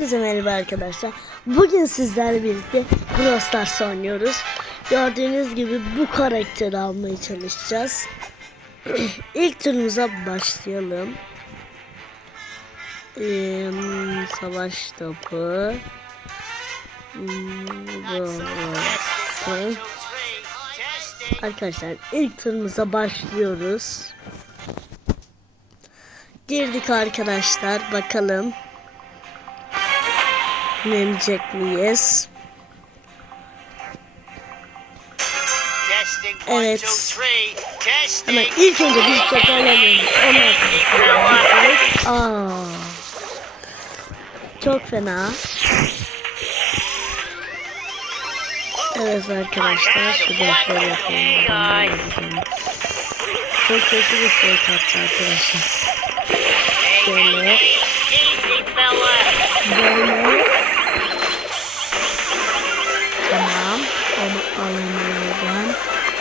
Herkese merhaba arkadaşlar. Bugün sizlerle birlikte Brawl Stars oynuyoruz. Gördüğünüz gibi bu karakteri almaya çalışacağız. İlk turumuza başlayalım. Ee, savaş topu. Hmm. Arkadaşlar ilk turumuza başlıyoruz. Girdik arkadaşlar bakalım. Yenecek miyiz? Evet. Ama ilk önce biz toparlanıyoruz. Sonra. Aa. Çok fena. Evet arkadaşlar şuradan şöyle yapalım. Çok kötü bir şey kattı arkadaşlar. Şöyle. Böyle.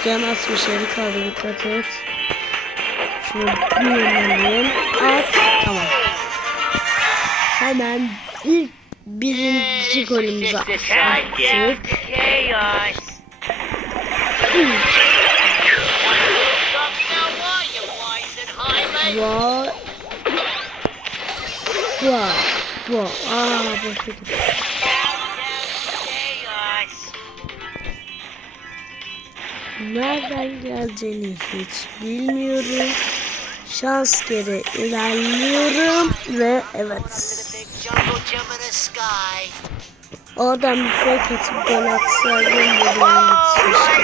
Can asmış yeri kaldı dikkat et. Şunu bir. At. Tamam. Hemen ilk birinci golümüzü attık. Vay. Vay. Vay. Aa gitti. Nereden geleceğini hiç bilmiyorum. Şans geri ilerliyorum ve evet. Oradan bir fake atıp gol atsaydım bu bölüm bitmişti.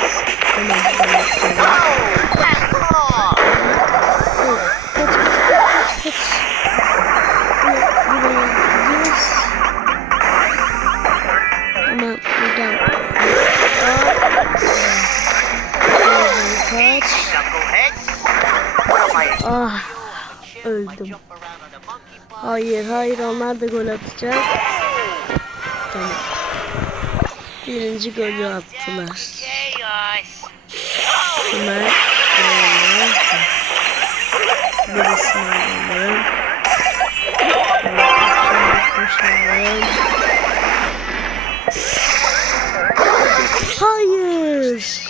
Chaos. Hemen gol Hayır hayır onlar da gol atacak. Tamam. Birinci golü attılar. Şöyle. Birisini alalım. Hayır.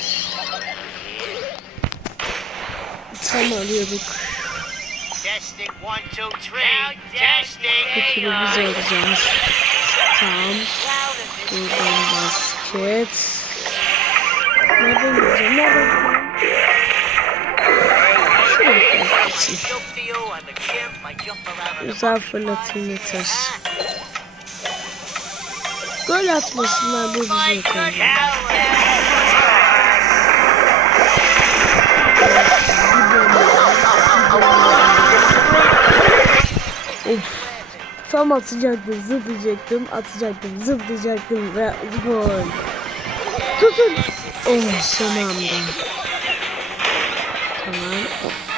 Tam alıyorduk. Testing one, two, three. Testing. Bir türlü biz alacağız. Tam. Buradan basket. Nereden gideceğim? Nereden gideceğim? Şuraya fırlatayım. Güzel fırlatayım yeter. Gol atmasınlar bu bizi yeter. Of. Tam atacaktım, zıplayacaktım, atacaktım, zıplayacaktım ve gol. Tutun. Oh son anda. Tamam. Of.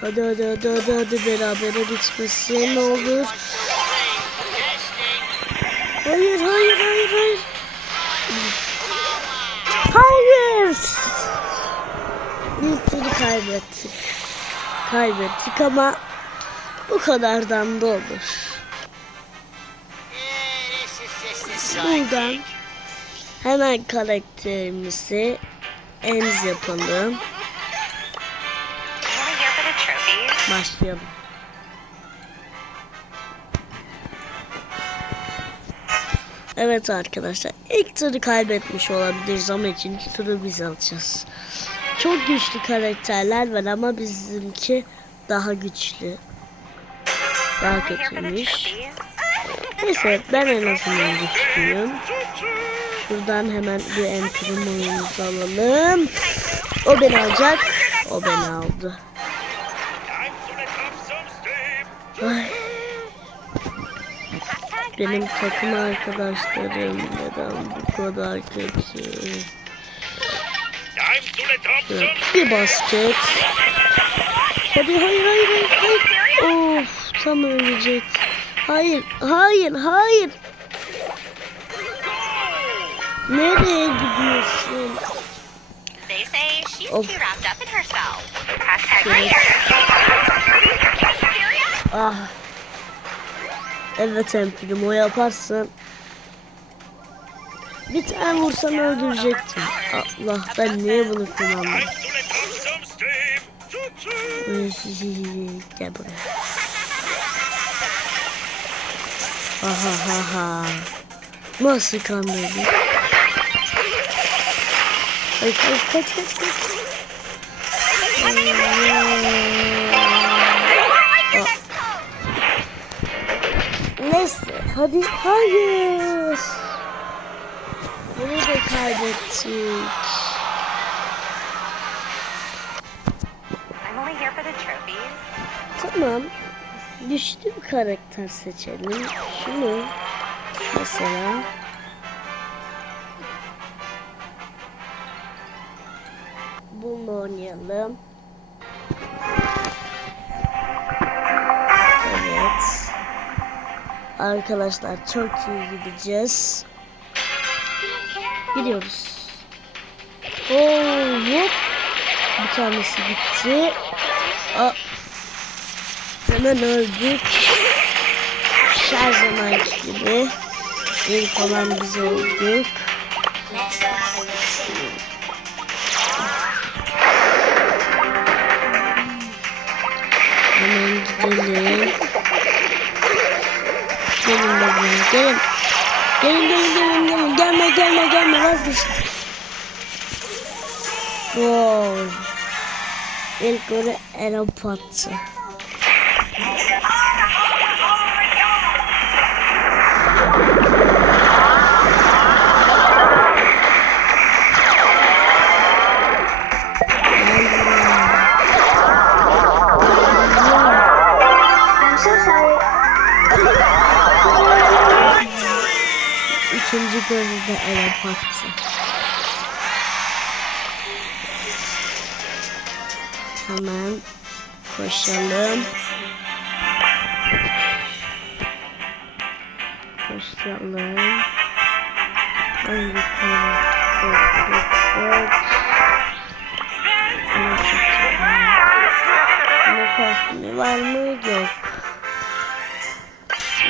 Hadi hadi hadi hadi hadi berabere bitmesin ne olur. Hayır hayır hayır hayır. Hayır. Turu kaybettik. Kaybettik ama bu kadardan da olur. Buradan hemen karakterimizi emz yapalım. Başlayalım. Evet arkadaşlar ilk turu kaybetmiş olabiliriz ama ikinci turu biz alacağız. Çok güçlü karakterler var ama bizimki daha güçlü. Daha kötüymüş. Neyse ben en azından güçlüyüm. Şuradan hemen bir entrim oyunumuzu alalım. O beni alacak. O beni aldı. Benim takım arkadaşlarım neden bu kadar kötü? Evet, bir basket. Hadi hayır hayır hayır. hayır. Of tam ölecek. Hayır hayır hayır. Nereye gidiyorsun? They say Evet Empirim o yaparsan bir tane vursan öldürecektim. Allah ben niye bunu kullandım? Gel buraya. Ha ha ha. Nasıl kandırdın? Kaç kaç kaç kaç kaç. Hadi hayır. Bunu da kaybettik. I'm only here for the trophies. Tamam. Güçlü bir karakter seçelim. Şunu mesela. Bunu oynayalım. Arkadaşlar çok iyi gideceğiz. Gidiyoruz. Oo, hop. Bir tanesi gitti. Aa, Hemen öldük. Her zamanki gibi. İlk olan biz olduk. Hemen gidelim. Gelin gelin. Gelin gelin gelin gelin. Gelme gelme gelme vazgeçtim. Wow. Eren pattı. İkinci golü de ele baktı. Hemen koşalım. Koşalım. Hangi kostümü var mı? Yok.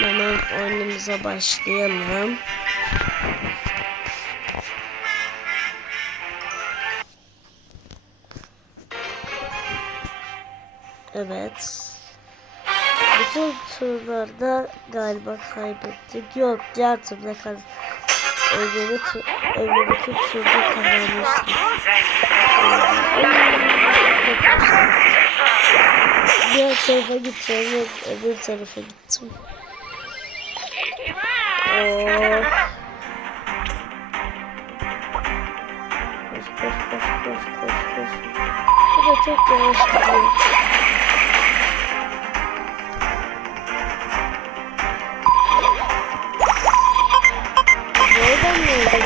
Hemen oyunumuza başlayalım. Evet. Bütün turlarda galiba kaybettik. Yok diğer turda kaz öbürü, tu öbürü turda kazanmıştık. Diğer tarafa gideceğim. Öbür tarafa gittim. Oo. Koş koş koş. Bu da çok yavaş gidiyor. Nereden oldu?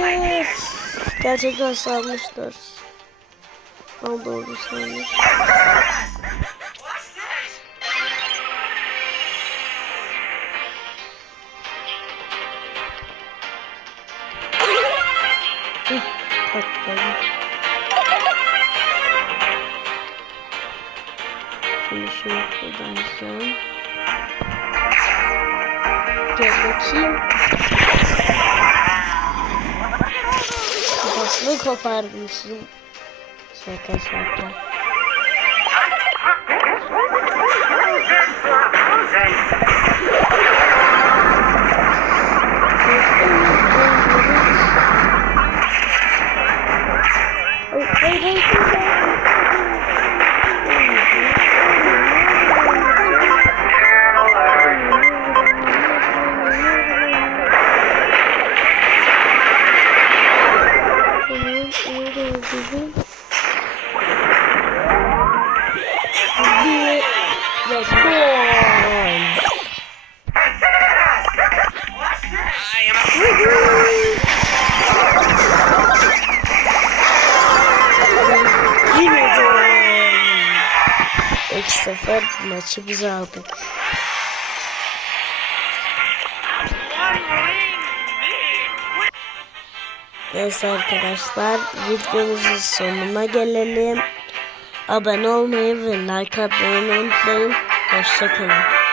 Hayır. Gerçekten salmışlar. Al doğru salmış. Şunu kullanacağım. Gel bakayım. Kafasını koparmışım. Şaka şaka. Hayır, da öldürdüm. Bir ve gol. Yine gol. 2-0 maçı biz aldık. Neyse arkadaşlar videomuzun sonuna gelelim. Abone olmayı ve like atmayı unutmayın. Hoşçakalın.